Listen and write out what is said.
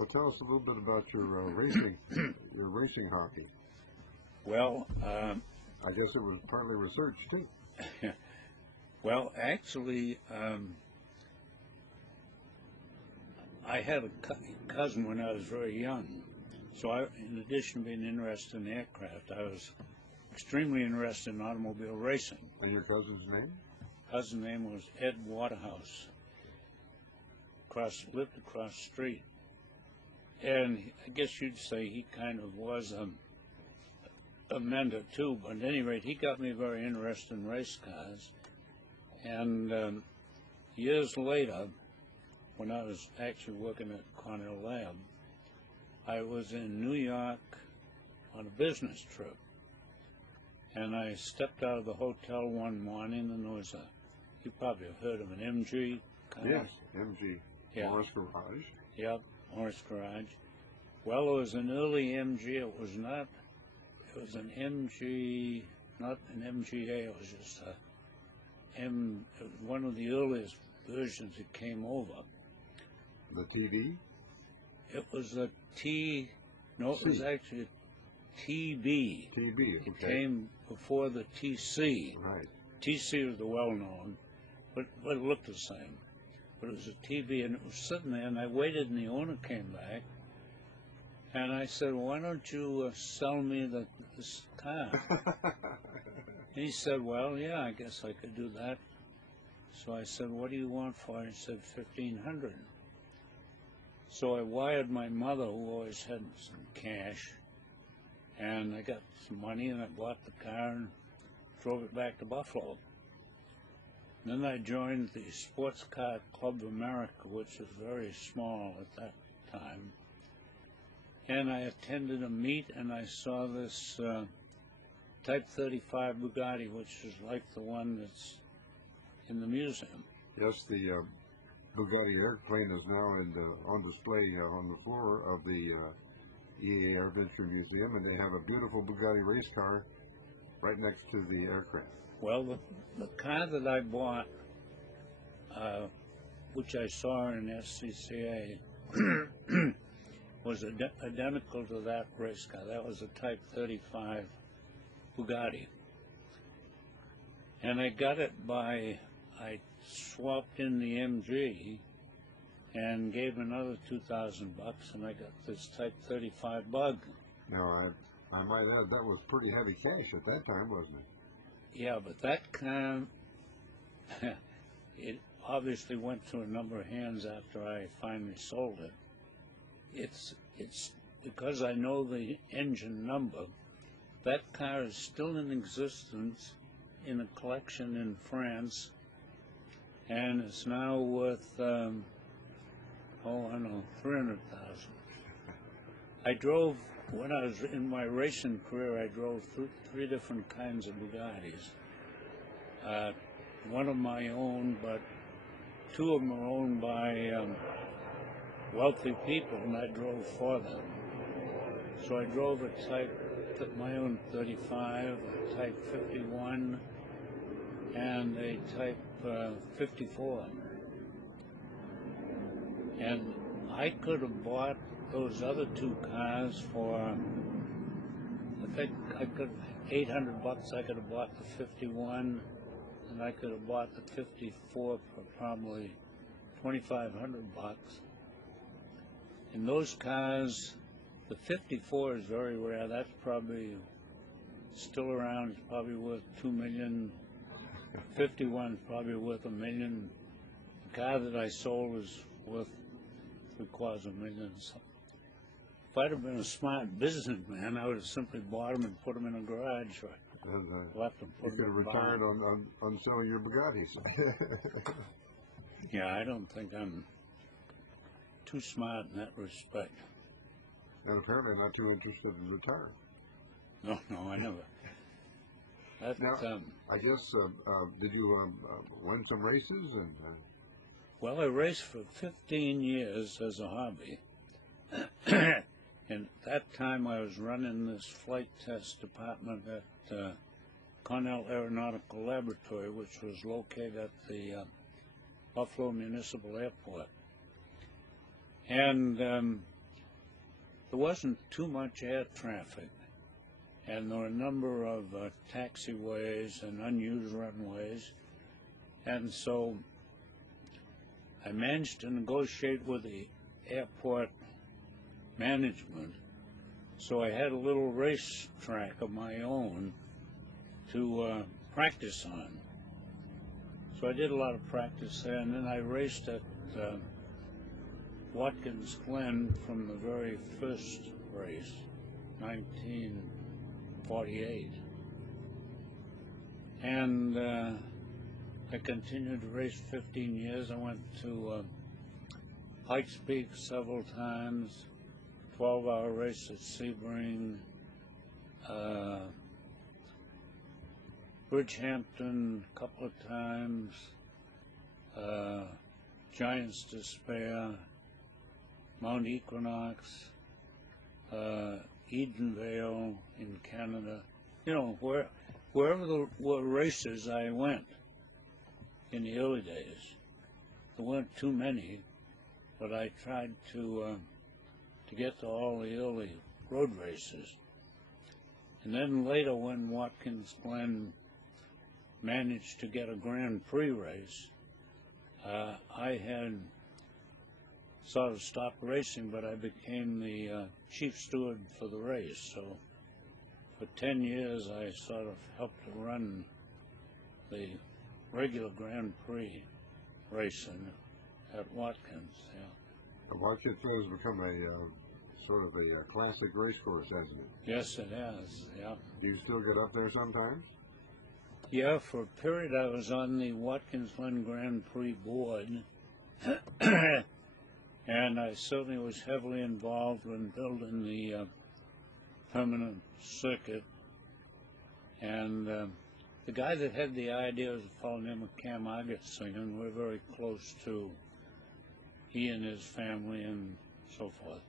Well, tell us a little bit about your your racing hockey. Well, I guess it was partly research too. well, actually, I had a cousin when I was very young. So in addition to being interested in aircraft, I was extremely interested in automobile racing. And your cousin's name? Cousin's name was Ed Waterhouse. Lived across the street. And I guess you'd say he kind of was a mentor too, but at any rate, he got me very interested in race cars. And years later, when I was actually working at Cornell Lab, I was in New York on a business trip. And I stepped out of the hotel one morning, and there was you probably have heard of an MG car. Yes, MG. Yeah. Morris Garage. Yep, Morris Garage. Well, it was an early MG. It was an MG, not an MGA. It was just it was one of the earliest versions that came over. The TV? It was a T, no, it was actually a TB. TB, okay. It came before the TC. Right. TC was the well-known, but it looked the same. But it was a TB, and it was sitting there, and I waited, and the owner came back, and I said, why don't you sell me this car? And he said, well, yeah, I guess I could do that. So I said, what do you want for it? He said, $1,500. So I wired my mother, who always had some cash, and I got some money, and I bought the car and drove it back to Buffalo. Then I joined the Sports Car Club of America, which was very small at that time. And I attended a meet, and I saw this Type 35 Bugatti, which is like the one that's in the museum. Yes, the Bugatti airplane is now on display on the floor of the EAA Air Adventure Museum, and they have a beautiful Bugatti race car right next to the aircraft. Well, the car that I bought, which I saw in SCCA, was identical to that race car. That was a Type 35 Bugatti. And I got it I swapped in the MG and gave another $2,000, and I got this Type 35 Bug. Now, I might add, that was pretty heavy cash at that time, wasn't it? Yeah, but that car, it obviously went through a number of hands after I finally sold it. It's because I know the engine number, that car is still in existence in a collection in France, and it's now worth, $300,000. I drove, when I was in my racing career, I drove three different kinds of Bugattis. One of my own, but two of them are owned by wealthy people, and I drove for them. So I drove my own 35, a Type 51, and a Type 54. And I could have bought those other two cars for, I think I could, $800, I could have bought the 51, and I could have bought the 54 for probably $2,500. In those cars, the 54 is very rare. That's probably still around. It's probably worth $2 million. 51 is probably worth $1 million. The car that I sold was worth $750,000. If I'd have been a smart businessman, I would have simply bought them and put them in a garage, or left them. You could have retired on selling your Bugattis. Yeah, I don't think I'm too smart in that respect. And apparently not too interested in retiring. No, I never. Now, I guess, did you win some races? Well, I raced for 15 years as a hobby. And at that time, I was running this flight test department at Cornell Aeronautical Laboratory, which was located at the Buffalo Municipal Airport. And there wasn't too much air traffic, and there were a number of taxiways and unused runways, and so I managed to negotiate with the airport management, so I had a little race track of my own to practice on. So I did a lot of practice there, and then I raced at Watkins Glen from the very first race, 1948. And I continued to race 15 years. I went to Pikes Peak several times, 12-hour race at Sebring, Bridgehampton a couple of times, Giants Despair, Mount Equinox, Edenvale in Canada. You know, wherever there were races, I went in the early days. There weren't too many, but I tried to get to all the early road races. And then later, when Watkins Glen managed to get a Grand Prix race, I had sort of stopped racing, but I became the chief steward for the race. So for 10 years, I sort of helped to run the regular Grand Prix racing at Watkins. Yeah. The Watkins has become a sort of a classic race course, hasn't it? Yes, it has. Yeah. Do you still get up there sometimes? Yeah, for a period I was on the Watkins Glen Grand Prix board, and I certainly was heavily involved in building the permanent circuit. And the guy that had the idea was a fellow named Cam Agatsinger, and we're very close to he and his family and so forth.